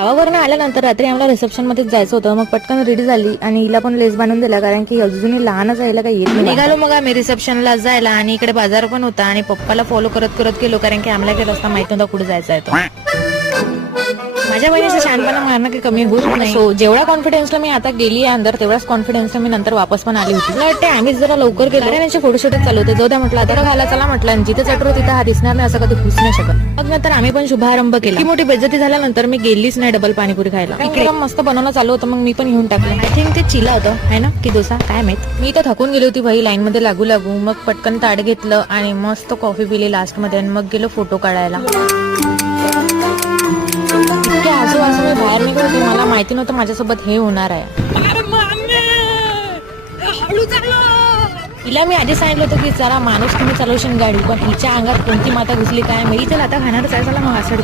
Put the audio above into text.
गावावरनं आल्यानंतर रात्री आम्हाला रिसेप्शनमध्ये जायचं होतं. मग पटकन रेडी झाली आणि हिला पण लेस बांधून दिला, कारण की अजूनही लहानच आहे, काही येत नाही. निघालो मग आम्ही रिसेप्शनला जायला आणि इकडे बाजार पण होता आणि पप्पाला फॉलो करत करत गेलो, कारण की आम्हाला काही रस्ता माहित नव्हता कुठे जायचा आहे तो. माझ्या बहिणीचं शहाणपणा मारणं काही कमी होत नाही. सो जेवढ्या कॉन्फिडन्सला मी आता गेली आहे अंदर, तेवढ्याच कॉन्फिडन्सला मी नंतर वापस पण आली होती. मला वाटते आम्हीच जरा लवकर गेलो, त्यांचे फोटोशूटच चालू होते. जाऊ द्या म्हटलं आता घाला, चला म्हटलं, जिथे चटरो तिथे हा दिसणार नाही असं कधी होऊच नाही शकत. मग नंतर आम्ही पण शुभारंभ केला. की मोठी बेइज्जती झाल्यानंतर मी गेलीच नाही डबल पाणीपुरी खायला. इकडे मस्त बनवणं चालू होतं, मग मी पण घेऊन टाकलं. आय थिंक ते चिला होतं आहे ना की डोसा, काय माहित. मी तर थकून गेली होती भाई लाईन मध्ये लागू लागू. मग पटकन ताट घेतलं आणि मस्त कॉफी पिली लास्ट मध्ये आणि मग गेलो फोटो काढायला. इतके आजू मी बाहेर निघत होते, मला माहिती नव्हतं माझ्यासोबत हे होणार आहे. हिला मी आधी सांगितलं होतं की जरा माणूस तुम्ही चालवशील गाडी, पण हिच्या अंगात कोणती माता घुसली काय माहिती. चला आता खाणारच आहे, चला मग आसड